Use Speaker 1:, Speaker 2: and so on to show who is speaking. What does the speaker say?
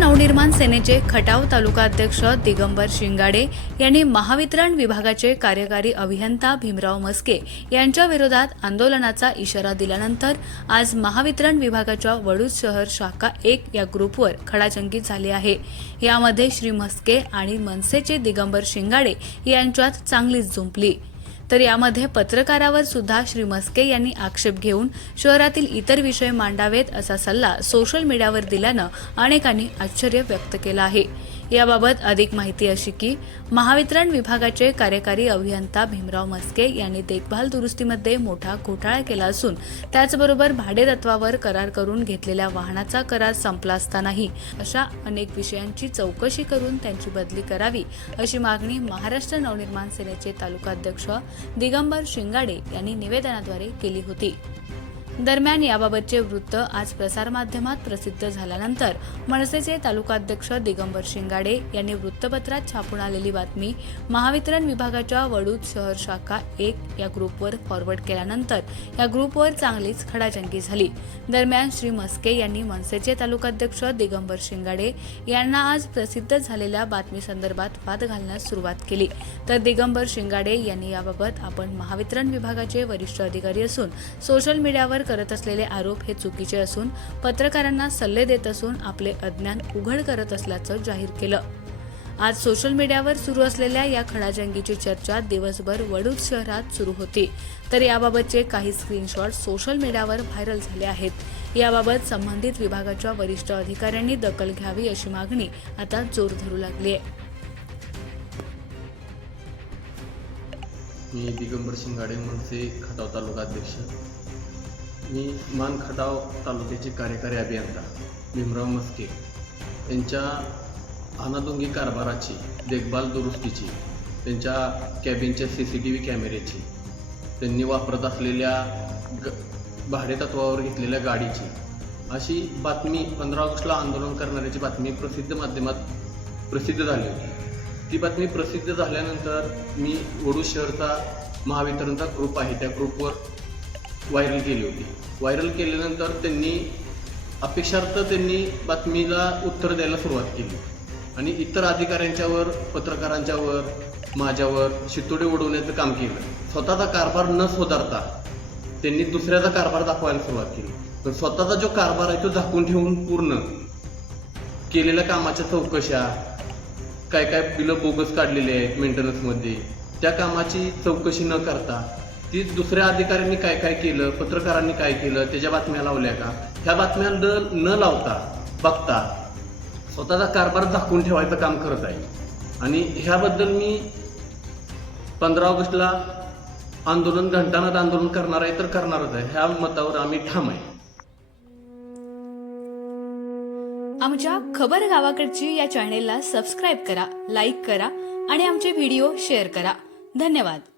Speaker 1: नवनिर्माण सेनेचे खटाव तालुका अध्यक्ष दिगंबर शिंगाडे यांनी महावितरण विभागाचे कार्यकारी अभियंता भीमराव मस्के यांच्या विरोधात आंदोलनाचा इशारा दिल्यानंतर आज महावितरण विभागाच्या वडूज शहर शाखा एक या ग्रुपवर खडाजंगी झाली आहे यामध्ये श्री मस्के आणि मनसेचे दिगंबर शिंगाडे यांच्यात चांगलीच झुंपली तर यामध्ये पत्रकारावर सुद्धा श्री मस्के यांनी आक्षेप घेऊन शहरातील इतर विषय मांडावेत असा सल्ला सोशल मीडियावर दिल्यानं अनेकांनी आश्चर्य व्यक्त केलं आहे याबाबत अधिक माहिती अशी की महावितरण विभागाचे कार्यकारी अभियंता भीमराव मस्के यांनी देखभाल दुरुस्तीमध्ये मोठा घोटाळा केला असून त्याचबरोबर भाडेतत्वावर करार करून घेतलेल्या वाहनाचा करार संपला असतानाही अशा अनेक विषयांची चौकशी करून त्यांची बदली करावी अशी मागणी महाराष्ट्र नवनिर्माण सेनेचे तालुकाध्यक्ष दिगंबर शिंगाडे यांनी निवेदनाद्वारे केली होती दरम्यान याबाबतचे वृत्त आज प्रसारमाध्यमात प्रसिद्ध झाल्यानंतर मनसेचे तालुकाध्यक्ष दिगंबर शिंगाडे यांनी वृत्तपत्रात छापून आलेली बातमी महावितरण विभागाच्या वडूद शहर शाखा एक या ग्रुपवर फॉरवर्ड केल्यानंतर या ग्रुपवर चांगलीच खडाजंगी झाली दरम्यान श्री मस्के यांनी मनसेचे तालुकाध्यक्ष दिगंबर शिंगाडे यांना आज प्रसिद्ध झालेल्या बातमीसंदर्भात वाद घालण्यास सुरुवात केली तर दिगंबर शिंगाडे यांनी याबाबत आपण महावितरण विभागाचे वरिष्ठ अधिकारी असून सोशल मीडियावर करत असलेले आरोप हे चुकीचे असून पत्रकारांना सल्ले देत असून आपले अज्ञान उघड करत असल्याचं जाहीर केलं आज सोशल मीडियावर सुरू असलेल्या या खडाजंगीची चर्चा दिवसभर वडूद शहरात सुरू होती तर याबाबतचे काही स्क्रीनशॉट सोशल मीडियावर व्हायरल झाले आहेत याबाबत संबंधित विभागाच्या वरिष्ठ अधिकाऱ्यांनी दखल घ्यावी अशी मागणी आता जोर धरू लागली आहे
Speaker 2: मी दिगंबर शिंगाडे खटाव तालुका अध्यक्ष मी मानखटाव तालुक्याचे कार्यकारी अभियंता भीमराव मस्के यांच्या अनादुंगी कारभाराची देखभाल दुरुस्तीची त्यांच्या कॅबिनच्या सी सी टी व्ही कॅमेऱ्याची त्यांनी वापरत असलेल्या ग भाडेतत्वावर घेतलेल्या गाडीची अशी बातमी पंधरा ऑगस्टला आंदोलन करणाऱ्याची बातमी प्रसिद्ध माध्यमात प्रसिद्ध झाली होती ती बातमी प्रसिद्ध झाल्यानंतर मी वडू शहरचा महावितरणचा ग्रुप आहे त्या ग्रुपवर व्हायरल केली होती व्हायरल केल्यानंतर त्यांनी अपेक्षार्थ त्यांनी बातमीला उत्तर द्यायला सुरुवात केली आणि इतर अधिकाऱ्यांच्यावर पत्रकारांच्यावर माझ्यावर शितोडे उडवण्याचं काम केलं स्वतःचा कारभार न सुधारता त्यांनी दुसऱ्याचा कारभार दाखवायला सुरुवात केली पण स्वतःचा जो कारभार आहे तो झाकून ठेवून पूर्ण केलेल्या कामाच्या चौकशा काय काय बिलं बोगस काढलेले आहेत मेंटेनन्समध्ये त्या कामाची चौकशी न करता ती दुसऱ्या अधिकाऱ्यांनी काय काय केलं पत्रकारांनी काय केलं त्याच्या बातम्या लावल्या का ह्या बातम्या न न लावता बघता स्वतःचा कारभार झाकून ठेवायचं काम करत आहे आणि ह्याबद्दल मी पंधरा ऑगस्टला आंदोलन घंटानात आंदोलन करणार आहे तर करणारच आहे ह्या मतावर आम्ही ठाम आहे
Speaker 1: आमच्या खबर गावाकडची या चॅनेलला सबस्क्राईब करा लाईक करा आणि आमचे व्हिडिओ शेअर करा धन्यवाद